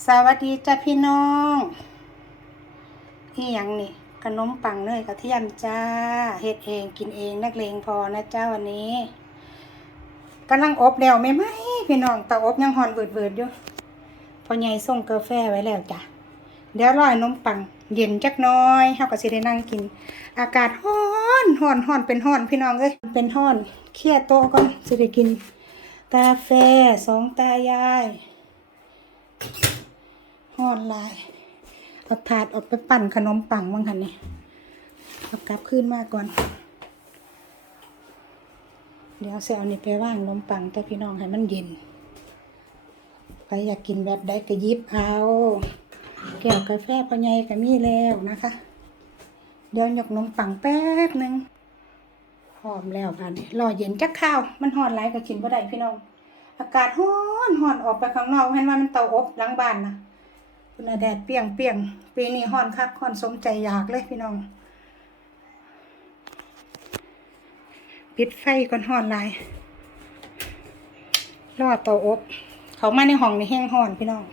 สวัสดีจ้าพี่น้องนี่ยังนี่ขนมปังเนยกระเทียมจ้าเฮ็ดเองกินเองนักเลงพอนะจ้าวันนี้กำลังอบแล้วไหมไหมพี่น้องเตาอบยังหอนเบิดเบิดๆอยู่พอใหญ่ส่งกาแฟไว้แล้วจ้ะเดี๋ยวรอให้นมปัง เย็นจักน้อยเฮาก็สิได้นั่งกิน อากาศร้อนร้อนร้อนเป็นร้อนพี่น้องเอ้ยเป็นร้อนเคลียร์โตก่อนสิได้กินกาแฟสองตายาย ห่อนลาย เอาถาดออกไปปั่นขนมปังบ้างคันนี่เอากลับขึ้นมาก่อน เดี๋ยวเสียเอานี่ไปว่างขนมปังแต่พี่น้องให้มันเย็นใครอยากกินแบบใดก็ยิบเอา แก้วกาแฟพอใหญ่ก็มีแล้วนะคะ เดี๋ยวยกขนมปังแป๊บหนึ่งหอมแล้วค่ะนี่รอเย็นจักข้าว มันหอนหลายก็กินบ่ได้พี่น้อง อากาศร้อนร้อนออกไปข้างนอกเห็นว่ามันเตาอบหลังบ้านนะ คุณอาแดดเปียงเปียงปีนี้ร้อนคักร้อนสมใจอยากเลยพี่น้องปิดไฟก่อนร้อนลายรอเตาอบ เขามาในห้องนี่แห้งร้อนพี่น้อง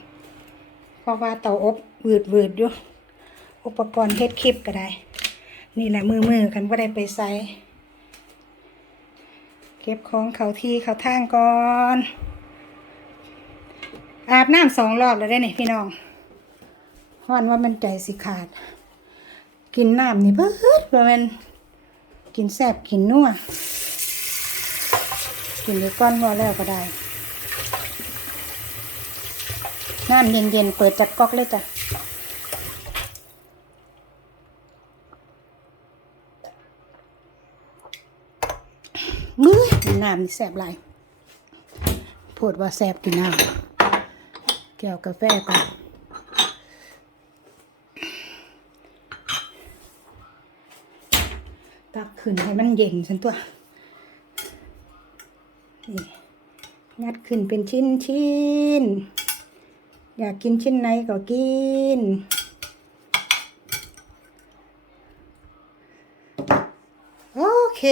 เพราะว่าเตาอบวืดวืดๆอยู่อุปกรณ์เฮ็ดคลิปก็ได้ นี่แหละมือมือๆกันว่าได้ไปใส่เก็บของเขาที่เขาทางก่อน อาบน้ำสองรอบแล้วได้เนี่ยพี่น้อง ฮ้อนว่ามันใจสิขาด กินน้ำนี่เพิ่ดว่ามันกินแซ่บกินนัวกินเดี๋ยวก้อนว่าแล้วก็ได้น้ำเย็นๆเปิดจากก๊อกเลยจ้ะมือน้ำนี่แสบหลพูดว่าแสบกินน้ำแก้วกาแฟก่อน ตักขึ้นให้มันเย็นสันตัวนี่งัดขึ้นเป็นชิ้นชิ้นๆอยากกินชิ้นไหนก็กิน โอเค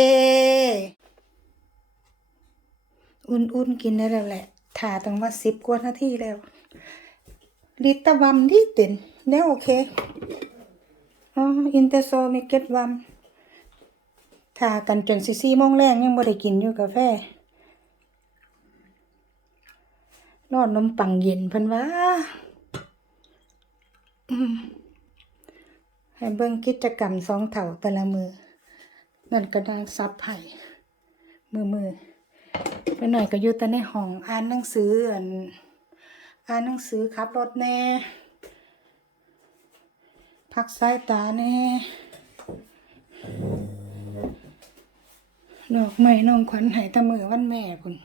อุ่นๆกินได้แล้วแหละถ่าตั้งว่าสิบกว่านาทีแล้ว ลิตรวัมที่เต็นแล้โอเคอ๋ออินเตอร์โซมีเก็ตวัม ถ่ากันจนสิสี่โมงแรงยังบ่ได้กินอยู่กาแฟรอดนมปังเย็นเพิ่นว่าให้เบิ่งกิจกรรมสองเถ่าแต่ละมือนั่นก็ดังซับไผ่มือมือไปหน่อยก็อยู่แต่ในห้องอ่านหนังสืออันอ่านหนังสือขับรถแน่พักสายตาแน่ ดอกไม้น้องขวัญหายตะมือวันแม่พุ่น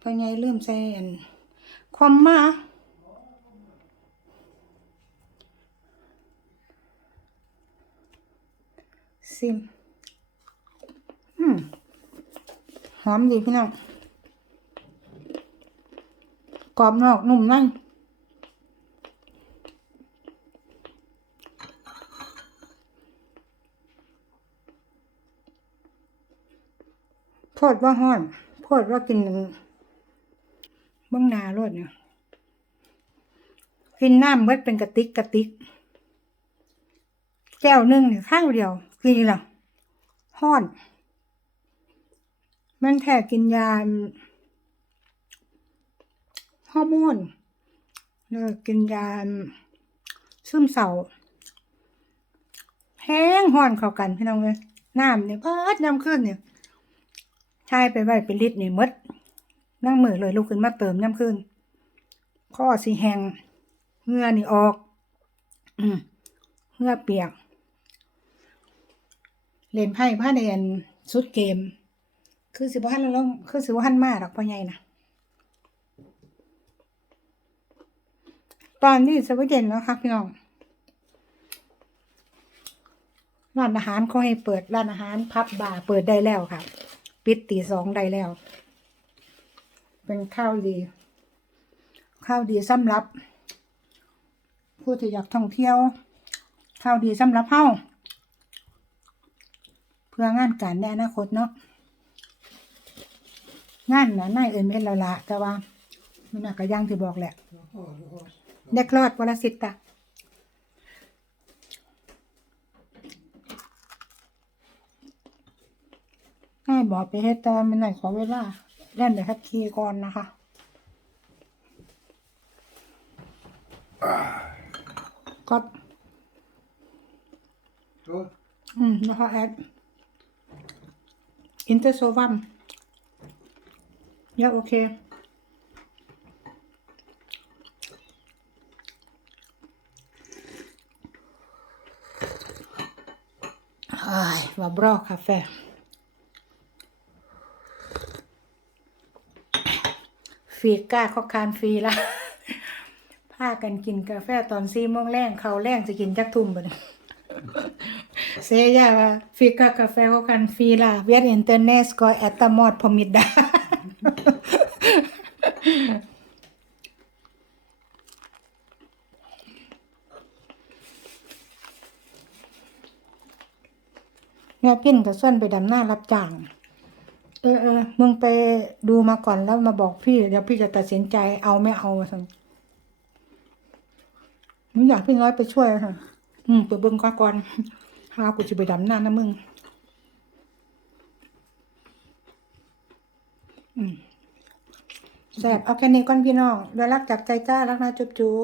พ่อใหญ่ลืมใส่อันความมาซิมอืมหอมดีพี่น้องกรอบนอกนุ่มใน ดว่าห้อนโพดว่ากินบ้องนารดเนี่ยกินน้ำเบิดเป็นกระติกกระติก แก้วหนึ่งเนี่ยข้าวเดียว กินหรอห้อน มันแค่กินยาฮอร์โมนแล้วก็กินยาซึมเศร้าแห้งห้อนเข้ากันพี่น้องเลยน้ำเนี่ยเพิดน้ำขึ้นเนี่ย ใช่ไปไว้เป็นลิตรเนี่ยมดนั่งมือเลยลุกขึ้นมาเติมน้ำขึ้นข้อสีแหงเงื่อนี่ออกเงื่อเปียก เล่นไพ่ผ้าเดนสุดเกม คือสิบหันแล้วคือสิบหันมากดอกพ่อใหญ่นะตอนนี้สวีเดนแล้วครับพี่น้องร้านอาหารเขาให้เปิดร้านอาหารพับบาร์เปิดได้แล้วค่ะ ปิดตีสองได้แล้ว เป็นข้าวดี ข้าวดีสำหรับ ผู้ที่อยากท่องเที่ยว ข้าวดีสำหรับเฮาเพื่องานการในอนาคตเนาะงานนะนายเอินเป็นละละแต่ว่ามันน่ะก็ย่างที่บอกแหละเด็กรอดวรสิทธิ์ตะ ให้บอกไปให้ตอนมันหน่อยขอเวลาเล่นเดี๋ยวทับคีก่อนนะคะก็อืมนะคะแอดอินเตอร์โซวัมยาโอเค Ai, vad ฟีก้าเขาคานฟรีละพากันกินกาแฟตอนซีมองแรงเขาแรงจะกินจักทุ่มบ่เนี่ยเซีย่ว่าฟิก้ากาแฟเขาคันฟรีละเวียดอินเตอร์เนสก็แอตตามอดพมิดดาแม่พิ้นก็ส่วนไปดำหน้ารับจ้าง ออเออมึงไปดูมาก่อนแล้วมาบอกพี่ เดี๋ยวพี่จะตัดสินใจเอาไม่เอาสันมึงอยากพี่น้อยไปช่วยค่ะอืมไปเบิ่งก่อนก่อนหากูจะไปดำหน้านะมึง อืมแซ่บเอาแค่นี้ก่อนพี่น้องเดี๋ยวรักจากใจจ้ารักนะจุ๊บจุ๊